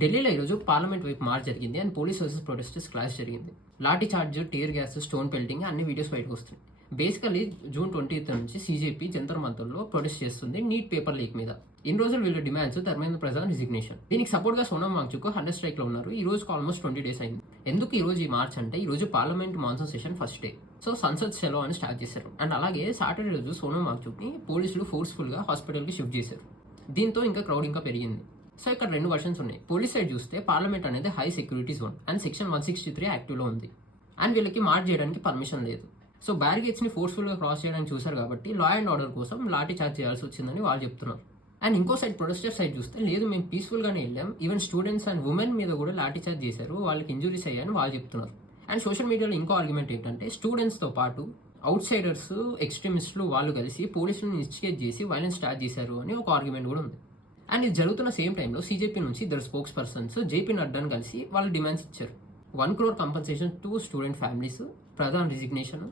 ఢిల్లీలో ఈరోజు పార్లమెంట్ వైపు మార్చ్ జరిగింది and police versus protesters clash జరిగింది. Lathi charge, tear gas, stone pelting అన్ని వీడియోస్ బయటకు వస్తున్నాయి. బేసికలీ జూన్ 20th నుంచి సీజేపీ జంతర్ మంతర్లో ప్రొటెస్ట్ చేస్తుంది నీట్ పేపర్ లీక్ మీద. ఇన్ని రోజులు వీళ్ళ డిమాండ్స్ ధర్మేంద్ర ప్రధాన్ రిజిగ్నేషన్. దీనికి సపోర్ట్ గా సోనం వాంగ్చుక్ హండర్ స్ట్రైక్ లో ఉన్నారు. ఈ రోజు ఆల్మోస్ట్ 20 days అయింది. ఎందుకు ఈ రోజు ఈ మార్చ్ అంటే ఈ రోజు parliament monsoon session first day. So Sansad సెలవు అని స్టార్ట్ చేశారు. అండ్ అలాగే సాటర్డే రోజు సోనం వాంగ్చుక్ ని పోలీసులు ఫోర్స్ఫుల్ గా హాస్పిటల్ కి షిఫ్ట్ చేశారు. దీంతో ఇంకా క్రౌడ్ ఇంకా పెరిగింది. సో ఇక్కడ రెండు వర్షన్స్ ఉన్నాయి. పోలీస్ సైడ్ చూస్తే పార్లమెంట్ అనేది high security zone and section 163 active లో ఉంది. అండ్ వీళ్ళకి మార్చ్ చేయడానికి పర్మిషన్ లేదు. సో బ్యారిగేట్స్ ని ఫోర్స్ఫుల్ గా క్రాస్ చేయడానికి చూసారు కాబట్టి లా అండ్ ఆర్డర్ కోసం లాఠీ చార్జ్ చేయాల్సి వచ్చిందని వాళ్ళు చెప్తున్నారు. అండ్ ఇంకో సైడ్ ప్రొటెస్టర్ సైడ్ చూస్తే లేదు మేము పీస్ఫుల్ గానే వెళ్ళాం, ఈవెన్ స్టూడెంట్స్ అండ్ ఉమెన్ మీద కూడా లాఠీ చార్జ్ చేశారు, వాళ్ళకి ఇంజురీస్ అయ్యాయని వాళ్ళు చెప్తున్నారు. అండ్ సోషల్ మీడియాలో ఇంకో ఆర్గ్యుమెంట్ ఏంటంటే స్టూడెంట్స్ తో పాటు అవుట్ సైడర్స్, ఎక్స్ట్రీమిస్టులు వాళ్ళు కలిసి పోలీసులను ఇన్స్టిగేట్ చేసి వైలెన్స్ స్టార్ట్ చేశారు అని ఒక ఆర్గ్యుమెంట్ కూడా ఉంది. అండ్ ఇది జరుగుతున్న సేమ్ టైంలో సీజేపీ నుంచి ఇద్దరు స్పోక్స్ పర్సన్స్ జేపీ నడ్డాను కలిసి వాళ్ళు డిమాండ్స్ ఇచ్చారు. 1 crore compensation to student families, Pradhan resignation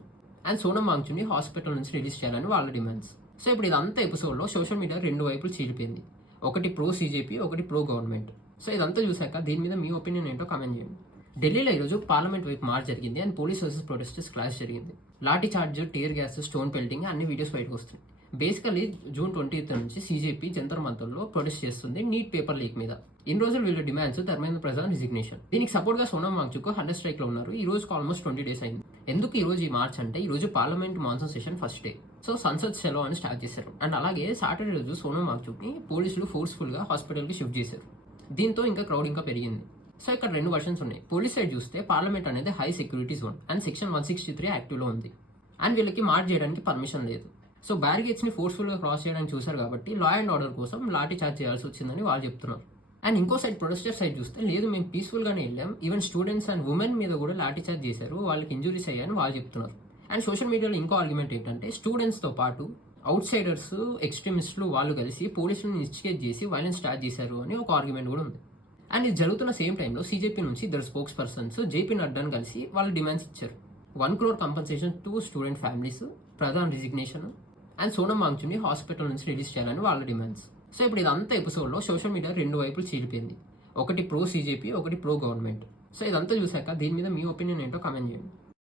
and Sonam వాంగ్చుక్ని హాస్పిటల్ నుంచి రిలీజ్ చేయాలని వాళ్ళ డిమాండ్స్. సో ఇప్పుడు ఇదంతా ఎపిసోడ్లో సోషల్ మీడియా రెండు వైపులు చీలిపోయింది. ఒకటి ప్రో సీజేపీ, ఒకటి ప్రో గవర్నమెంట్. సో ఇదంతా చూసాక దీని మీద మీ ఒపీనియన్ ఏంటో కామెంట్ చేయండి. ఢిల్లీలో ఈరోజు పార్లమెంట్ వైపు మార్చ్ జరిగింది and police versus protesters clash జరిగింది. Lathi charge, tear gas, stone pelting అన్ని వీడియోస్ బయటకు వస్తున్నాయి. బేసికలీ జూన్ 20th నుంచి సీజేపీ జంతర్ మంతర్లో ప్రొటెస్ట్ చేస్తుంది నీట్ పేపర్ లీక్ మీద. ఇన్ని రోజులు వీళ్ళ డిమాండ్స్ ధర్మేంద్ర ప్రధాన్ రిజిగ్నేషన్. దీనికి సపోర్ట్ గా సోనం వాంగ్చుక్ హండర్ స్ట్రైక్ లో ఉన్నారు. ఈ రోజు ఆల్మోస్ట్ 20 days అయింది. ఎందుకు ఈ రోజు ఈ మార్చ్ అంటే ఈ రోజు parliament monsoon session first day. So Sansad సెలవు అని స్టార్ట్ చేశారు. అండ్ అలాగే సాటర్డే రోజు సోనం వాంగ్చుక్ ని పోలీసులు ఫోర్స్ఫుల్ గా హాస్పిటల్ కి షిఫ్ట్ చేశారు. దీంతో ఇంకా క్రౌడ్ ఇంకా పెరిగింది. సో ఇక్కడ రెండు వర్షన్స్ ఉన్నాయి. పోలీస్ సైడ్ చూస్తే పార్లమెంట్ అనేది high security zone and section 163 active లో ఉంది. అండ్ వీళ్ళకి మార్చ్ చేయడానికి పర్మిషన్ లేదు. సో బ్యారిగేట్స్ ని ఫోర్స్ఫుల్ గా క్రాస్ చేయడానికి చూసారు కాబట్టి లా అండ్ ఆర్డర్ కోసం లాఠీ చార్జ్ చేయాల్సి వచ్చిందని వాళ్ళు చెప్తున్నారు. అండ్ ఇంకో సైడ్ ప్రొటెస్టర్ సైడ్ చూస్తే లేదు మేము పీస్ఫుల్ గానే వెళ్ళాం, ఈవెన్ స్టూడెంట్స్ అండ్ ఉమెన్ మీద కూడా లాఠీ చార్జ్ చేశారు, వాళ్ళకి ఇంజురీస్ అయ్యాయని వాళ్ళు చెప్తున్నారు. అండ్ సోషల్ మీడియాలో ఇంకో ఆర్గ్యుమెంట్ ఏంటంటే స్టూడెంట్స్ తో పాటు అవుట్ సైడర్స్, ఎక్స్ట్రీమిస్టులు వాళ్ళు కలిసి పోలీసులను ఇన్స్టిగేట్ చేసి వైలెన్స్ స్టార్ట్ చేశారు అని ఒక ఆర్గ్యుమెంట్ కూడా ఉంది. అండ్ ఇది జరుగుతున్న సేమ్ టైంలో సీజేపీ నుంచి ఇద్దరు స్పోక్స్ పర్సన్స్ జేపీ నడ్డాను కలిసి వాళ్ళు డిమాండ్స్ ఇచ్చారు. 1 crore compensation to student families, Pradhan resignation and Sonam వాంగ్చుక్ని హాస్పిటల్ నుంచి రిలీజ్ చేయాలని వాళ్ళ డిమాండ్స్. సో ఇప్పుడు ఇదంతా ఎపిసోడ్లో సోషల్ మీడియా రెండు వైపులు చీలిపోయింది. ఒకటి ప్రో సీజేపీ, ఒకటి ప్రో గవర్నమెంట్. సో ఇదంతా చూసాక దీని మీద మీ ఒపీనియన్ ఏంటో కామెంట్ చేయండి.